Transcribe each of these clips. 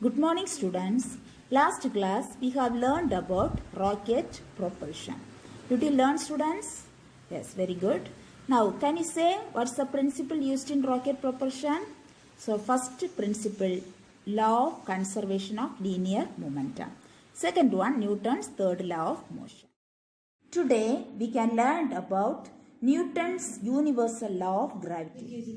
Good morning, students. Last class we have learned about rocket propulsion. Did you learn, students? Yes, very good. Now, can you say what's the principle used in rocket propulsion? So, first principle, law of conservation of linear momentum. Second one, Newton's third law of motion. Today, we can learn about Newton's universal law of gravity.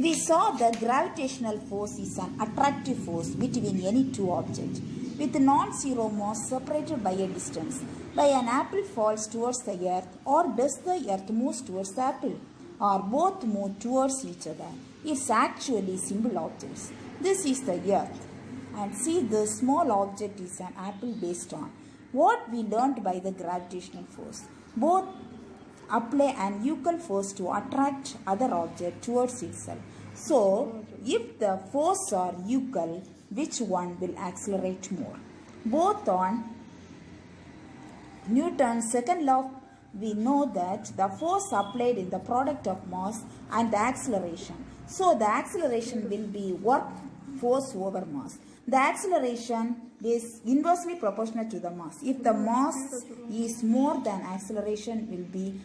We saw that gravitational force is an attractive force between any two objects with non-zero mass separated by a distance. By an apple falls towards the earth, or does the earth move towards the apple, or both move towards each other. It's actually simple objects. This is the earth, and see, the small object is an apple based on what we learned by the gravitational force. Both apply an equal force to attract other object towards itself. So, if the force are equal, which one will accelerate more? Both on Newton's second law, we know that the force applied in the product of mass and the acceleration. So, the acceleration will be work force over mass. The acceleration is inversely proportional to the mass. If the mass is more than acceleration will be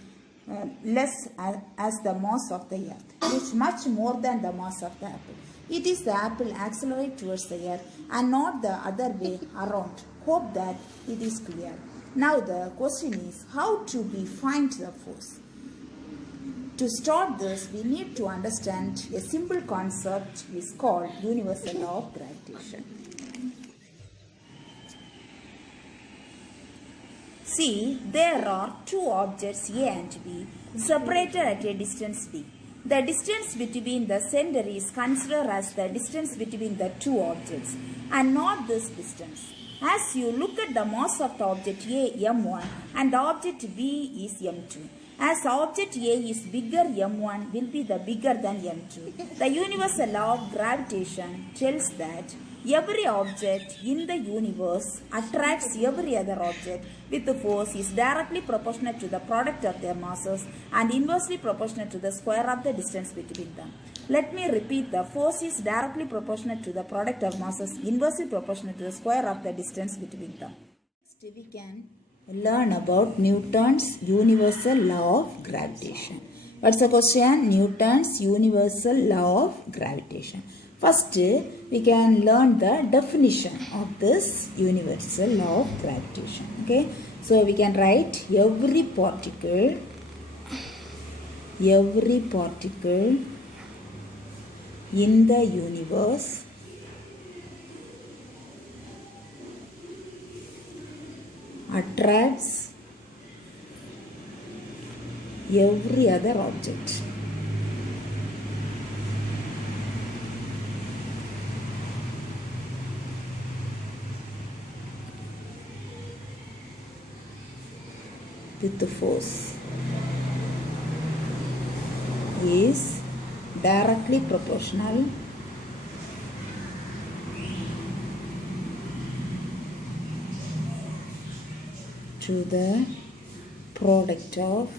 less as the mass of the earth, which is much more than the mass of the apple. It is the apple accelerate towards the earth and not the other way around. Hope that it is clear. Now the question is how to we find the force. To start this, we need to understand a simple concept is called universal law of gravitation. See, there are two objects A and B separated at a distance D. The distance between the center is considered as the distance between the two objects and not this distance. As you look at the mass of the object A, m1, and the object B is m2. As object A is bigger, m1 will be the bigger than m2. The universal law of gravitation tells that every object in the universe attracts every other object with the force is directly proportional to the product of their masses and inversely proportional to the square of the distance between them. Let me repeat, the force is directly proportional to the product of masses, inversely proportional to the square of the distance between them. Next we can learn about Newton's universal law of gravitation. What's the question? Newton's universal law of gravitation. First, we can learn the definition of this universal law of gravitation. Okay, so we can write every particle in the universe attracts every other object. With the force is directly proportional to the product of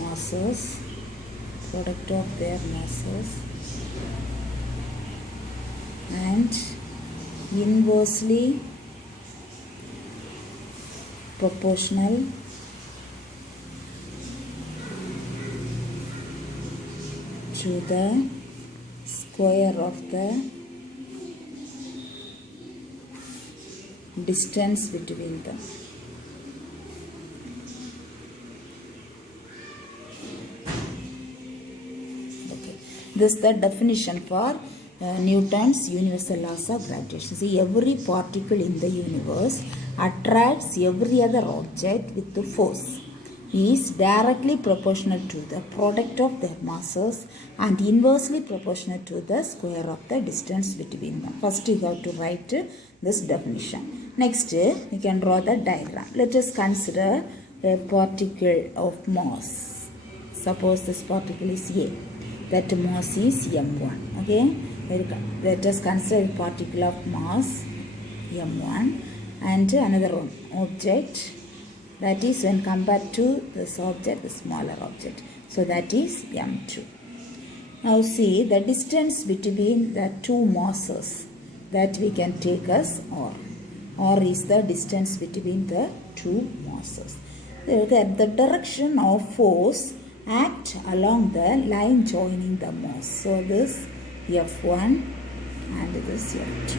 masses, product of their masses, and inversely proportional to the square of the distance between them. Okay, this is the definition for Newton's universal laws of gravitation. See, every particle in the universe attracts every other object with the force is directly proportional to the product of their masses and inversely proportional to the square of the distance between them. First, you have to write this definition. Next, we can draw the diagram. Let us consider a particle of mass. Suppose this particle is A. That mass is m1. Okay. Let us consider a particle of mass m1 and another one, object, that is when compared to this object, the smaller object. So that is m2. Now see the distance between the two masses that we can take as r. R is the distance between the two masses. The direction of force act along the line joining the mass. So this F1 and this F2.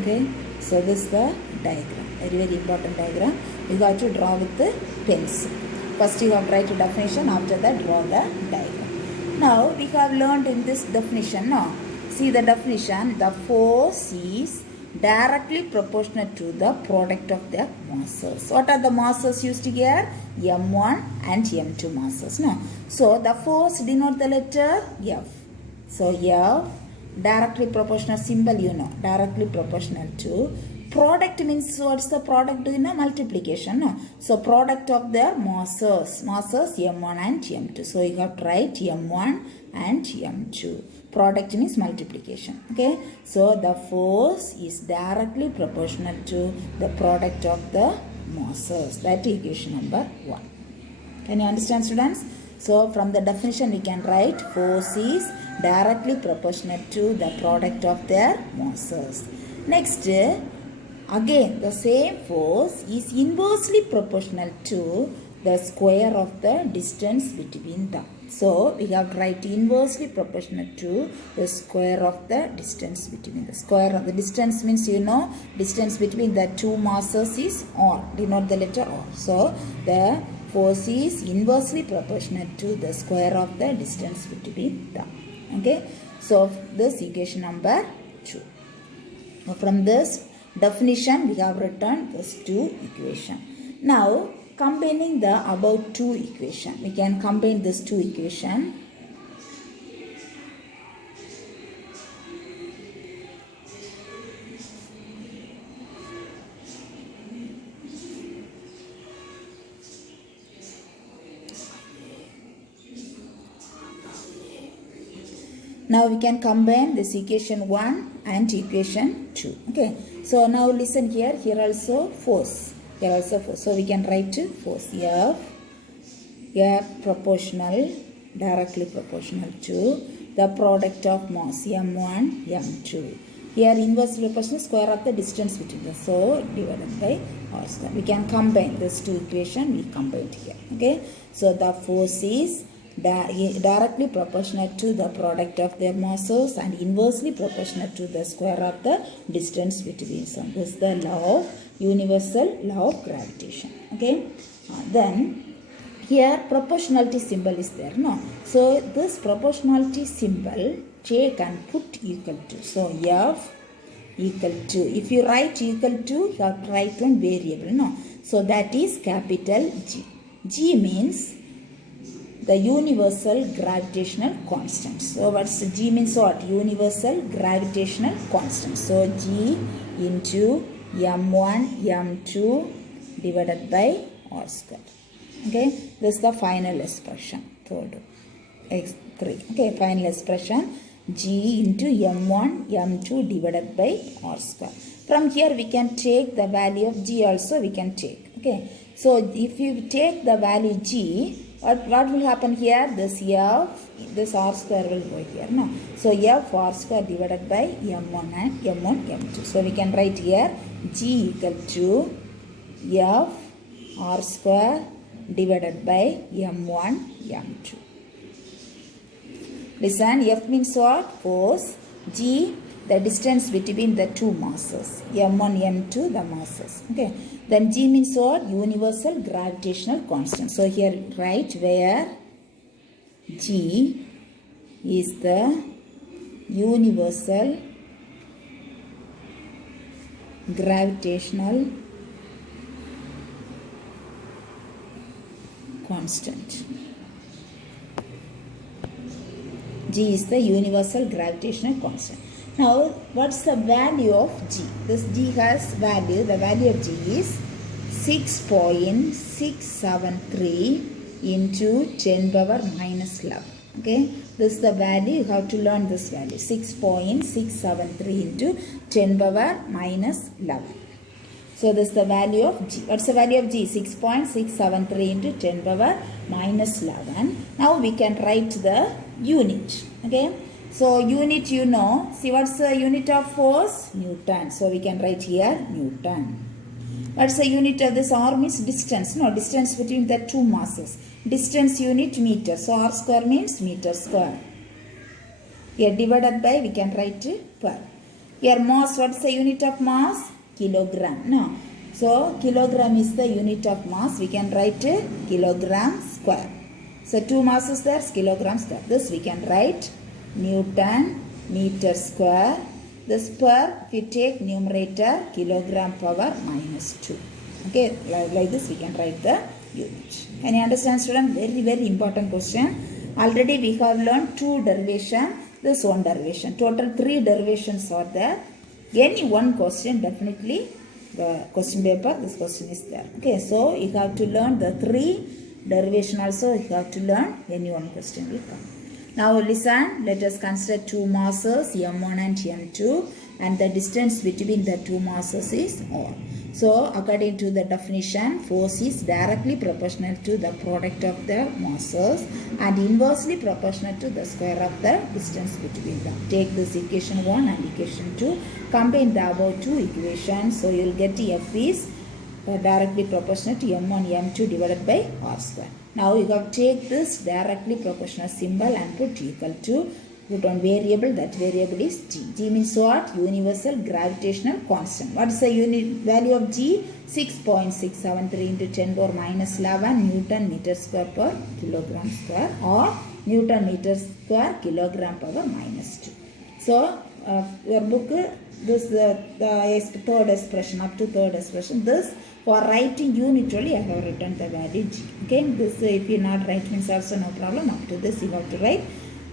Okay. So this is the diagram. Very important diagram. You got to draw with the pencil. First you have to write a definition. After that draw the diagram. Now we have learned in this definition. Now see the definition. The force is directly proportional to the product of the masses. What are the masses used here? M1 and M2 masses. No? So the force denote the letter F. So F directly proportional symbol you know. Directly proportional to. Product means what's the product? Do you know? Multiplication. No? So product of their masses. Masses M1 and M2. So you have to write M1 and M2. Product means multiplication. Okay. So the force is directly proportional to the product of the masses. That is equation number 1. Can you understand, students? So from the definition we can write force is directly proportional to the product of their masses. Next, again the same force is inversely proportional to the square of the distance between them. So we have to write inversely proportional to the square of the distance between. The square of the distance means you know distance between the two masses is r. Denote the letter r. So the force is inversely proportional to the square of the distance between them. Okay. So this equation number 2. From this definition we have written these two equations. Now combining the above two equations, we can combine these two equations. Now we can combine this equation 1 and equation 2. Okay. So now listen here. Here also force. Here also force. So we can write force F proportional, directly proportional to the product of mass M1, M2. Here inverse proportional square of the distance between them. So divided by r square. We can combine these two equations. We combined here. Okay. So the force is directly proportional to the product of their masses and inversely proportional to the square of the distance between them. This is the law of universal law of gravitation. Okay. Then here proportionality symbol is there. No. So this proportionality symbol take and put equal to. So F equal to. If you write equal to, you have to write one variable. No. So that is capital G. G means the universal gravitational constant. So what's G means what? Universal gravitational constant. So G into M1, M2 divided by r square. Okay. This is the final expression. Third. X3. Okay. Final expression G into M1, M2 divided by r square. From here we can take the value of G also we can take. Okay. So if you take the value G, what will happen here? This F, this r square will go here. No. So F r square divided by M1 and M1, M2. So we can write here G equal to F r square divided by M1, M2. Listen, F means what? Force. G, the distance between the two masses. M1, M2, the masses. Okay. Then G means what? Universal gravitational constant. So here write where G is the universal gravitational constant. G is the universal gravitational constant. Now, what's the value of G? This G has value. The value of G is 6.673 into 10 power minus 11. Okay. This is the value. You have to learn this value. 6.673 into 10 power minus 11. So, this is the value of G. What's the value of G? 6.673 into 10 power minus 11. Now, we can write the unit. Okay. So unit you know. See what's the unit of force? Newton. So we can write here Newton. What's the unit of this? R means distance. No, distance between the two masses. Distance unit meter. So R square means meter square. Here divided by we can write per. Here mass, what's the unit of mass? Kilogram. No. So kilogram is the unit of mass. We can write kilogram square. So two masses there, kilogram square. This we can write Newton meter square. This per, if you take numerator, kilogram power minus 2. Okay, like this we can write the unit. Can you understand, student? Very, very important question. Already we have learned 2 derivation, this 1 derivation. Total 3 derivations are there. Any one question, definitely the question paper, this question is there. Okay, so you have to learn the 3 derivation also, you have to learn any one question will come. Now listen, let us consider two masses m1 and m2 and the distance between the two masses is r. So according to the definition, force is directly proportional to the product of the masses and inversely proportional to the square of the distance between them. Take this equation 1 and equation 2, combine the above two equations, so you will get F is directly proportional to m1 m2 divided by r square. Now you have to take this directly proportional symbol and put equal to, put on variable, that variable is g. G means what? Universal gravitational constant. What is the unit value of g? 6.673 into 10 power minus 11 Newton meter square per kilogram square or Newton meter square kilogram power minus 2. So your book, this the third expression, up to third expression, this for writing unit only I have written the value g. Okay, this if you not write means also no problem. Up to this you have to write.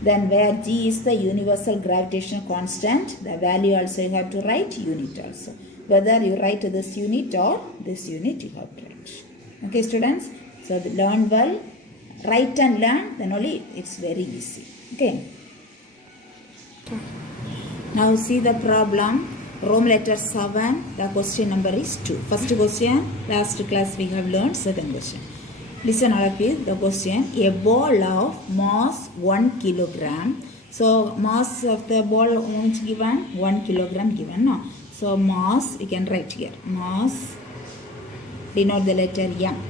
Then where g is the universal gravitational constant, the value also you have to write, unit also. Whether you write this unit or this unit you have to write. Okay, students. So learn well, write and learn. Then only it's very easy. Okay. Now see the problem. Roman letter 7, the question number is 2. First question, last class we have learned. Second question. Listen all of you, the question. A ball of mass 1 kilogram. So mass of the ball which given? 1 kilogram given. No? So mass, we can write here. Mass, denote the letter M,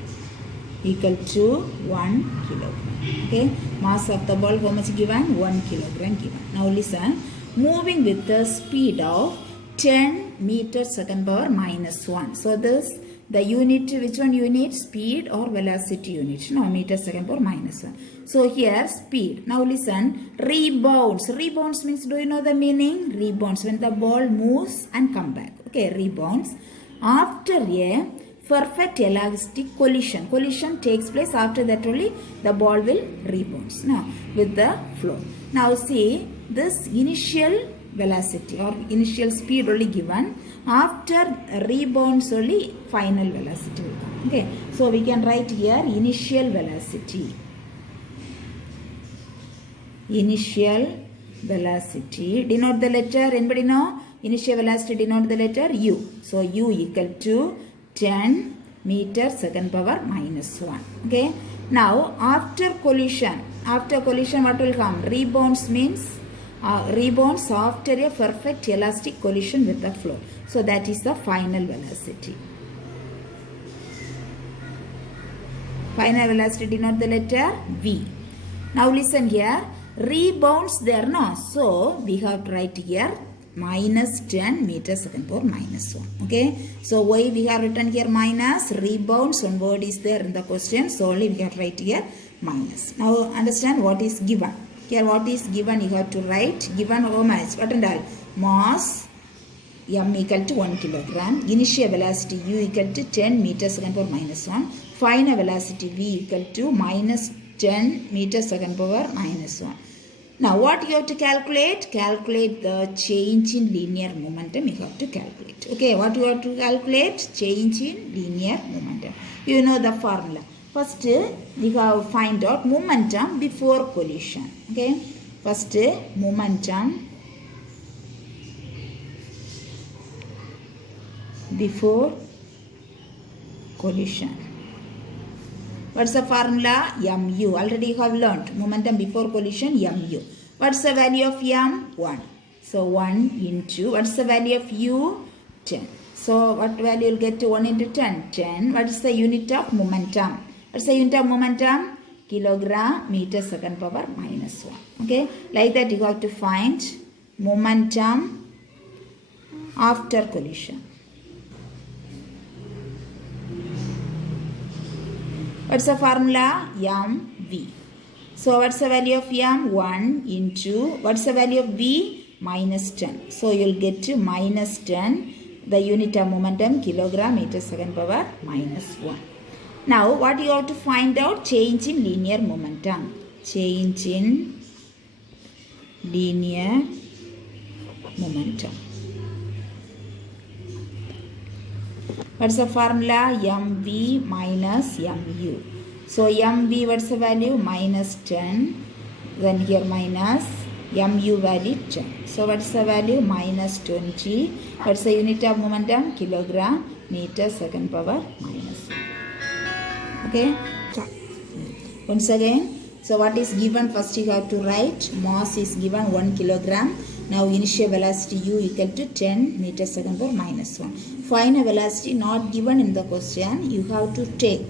equal to 1 kilogram. Okay. Mass of the ball how much given? 1 kilogram given. Now listen. Moving with the speed of 10 meters second power minus 1. So this, the unit, which one unit? Speed or velocity unit? No, meter second power minus 1. So here speed. Now listen, rebounds. Rebounds means, do you know the meaning? Rebounds, when the ball moves and come back. Okay, rebounds. After a perfect elastic collision. Collision takes place, after that only the ball will rebounds. Now with the flow. Now see, this initial velocity or initial speed only given, after rebounds only final velocity will come. Okay, so we can write here initial velocity. Initial velocity, denote the letter, anybody know? Initial velocity denote the letter u. So u equal to 10 meter second power minus 1. Okay, now after collision what will come? Rebounds means rebounds after a perfect elastic collision with the flow. So that is the final velocity. Final velocity denote the letter v. Now listen here, rebounds there, no? So we have to write here minus 10 meters second power minus 1. Okay, so why we have written here minus? Rebounds, one word is there in the question, so only we have to write here minus. Now understand what is given. Here what is given, you have to write. Given how much? What and all? Mass m equal to 1 kilogram. Initial velocity u equal to 10 meters second power minus 1. Final velocity v equal to minus 10 meters second power minus 1. Now what you have to calculate? Calculate the change in linear momentum you have to calculate. Okay, what you have to calculate? Change in linear momentum. You know the formula. First, we have find out momentum before collision. Okay, first momentum before collision. What's the formula? Mu. Already you have learnt. Momentum before collision, mu. What's the value of m? 1. So 1 into, what's the value of u? 10. So what value will get to 1 into 10? 10. What is the unit of momentum? What's the unit of momentum? Kilogram meter second power minus 1. Okay. Like that you have to find momentum after collision. What's the formula? mv. So what's the value of m? 1 into, what's the value of v? Minus 10. So you'll get to minus 10. The unit of momentum kilogram meter second power minus 1. Now what you have to find out? Change in linear momentum. Change in linear momentum. What's the formula? mv minus mu. So mv, what's the value? Minus 10. Then here minus mu value 10. So what's the value? Minus 20. What's the unit of momentum? Kilogram meter second power minus 1. Okay. Once again, so what is given? First you have to write mass is given 1 kilogram. Now initial velocity u equal to 10 meter second power minus 1. Final velocity not given in the question. You have to take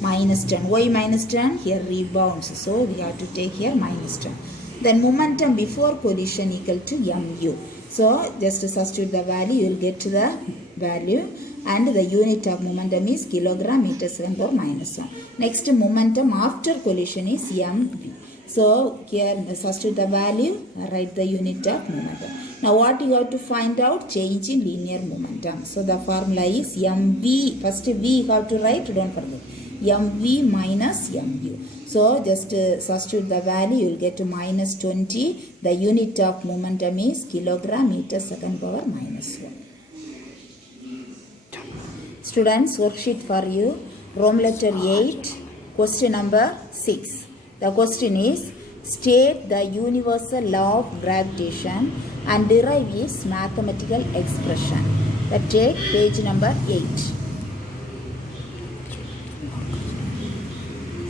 minus 10. Why minus 10? Here rebounds. So we have to take here minus 10. Then momentum before collision equal to mu. So just to substitute the value, you will get to the value. And the unit of momentum is kilogram meter second power minus 1. Next momentum after collision is mv. So here substitute the value, write the unit of momentum. Now what you have to find out? Change in linear momentum. So the formula is mv. First v you have to write, don't forget. mv minus mu. So just substitute the value, you will get to minus 20. The unit of momentum is kilogram meter second power minus 1. Students, worksheet for you. Rome letter 8, question number 6. The question is, state the universal law of gravitation and derive its mathematical expression. That take page number 8.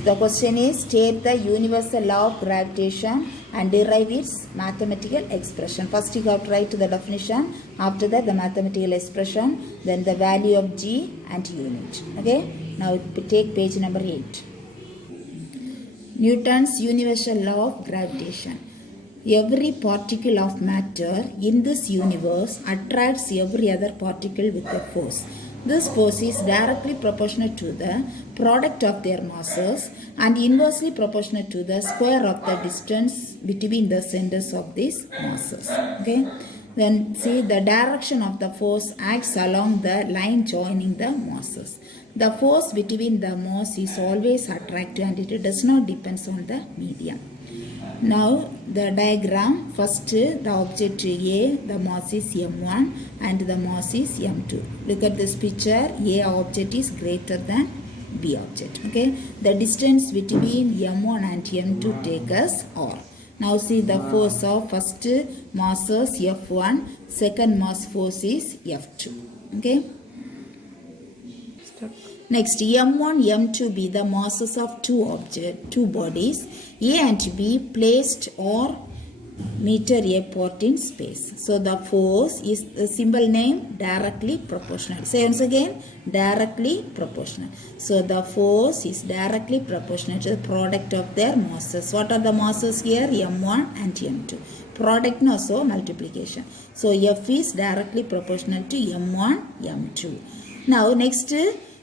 The question is, state the universal law of gravitation and derive its mathematical expression. First you have to write the definition, after that the mathematical expression, then the value of g and unit. Okay. Now take page number 8. Newton's universal law of gravitation. Every particle of matter in this universe attracts every other particle with a force. This force is directly proportional to the product of their masses and inversely proportional to the square of the distance between the centers of these masses. Okay. Then see, the direction of the force acts along the line joining the masses. The force between the mass is always attractive and it does not depend on the medium. Now the diagram, first the object A, the mass is m1 and the mass is m2. Look at this picture, A object is greater than B object. Okay, the distance between m1 and m2 take us r. Now see the force of first masses F1, second mass force is F2. Okay. Next, M1, M2 be the masses of two bodies, A and B, placed or meter apart in space. So the force is the symbol name directly proportional. Say once again, directly proportional. So the force is directly proportional to the product of their masses. What are the masses here? M1 and M2. Product no, so multiplication. So F is directly proportional to M1, M2. Now next,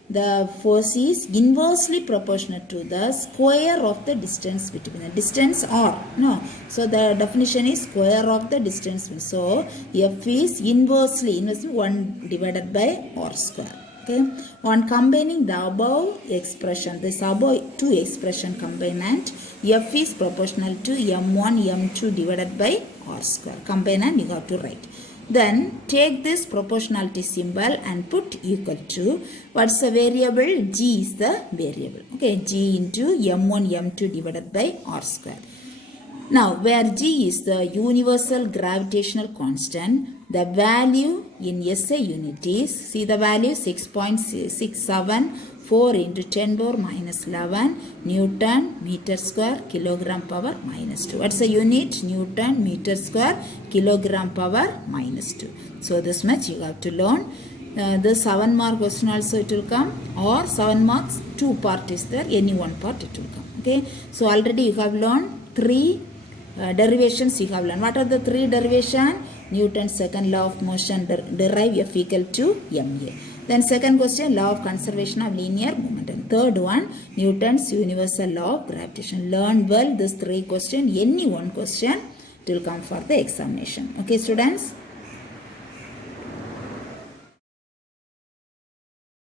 the force is inversely proportional to the square of the distance between the distance r. No. So the definition is square of the distance. So F is inversely 1 divided by r square. Okay. On combining the above expression, this above two expression combined, F is proportional to M1, M2 divided by r square. Combine and you have to write. Then take this proportionality symbol and put equal to, what's the variable? G is the variable. Okay, G into M1, M2 divided by R square. Now, where G is the universal gravitational constant, the value in SI unit is, see the value 6.67 4 into 10 power minus 11 Newton meter square kilogram power minus 2. What's the unit? Newton meter square kilogram power minus 2. So this much you have to learn. The 7 mark question also it will come, or 7 marks 2 part is there, any one part it will come. Okay, so already you have learned 3 derivations you have learned. What are the 3 derivation? Newton's second law of motion derive F equal to ma. Then second question, law of conservation of linear momentum. Third one, Newton's universal law of gravitation. Learn well this 3 question, any one question it will come for the examination. Okay students.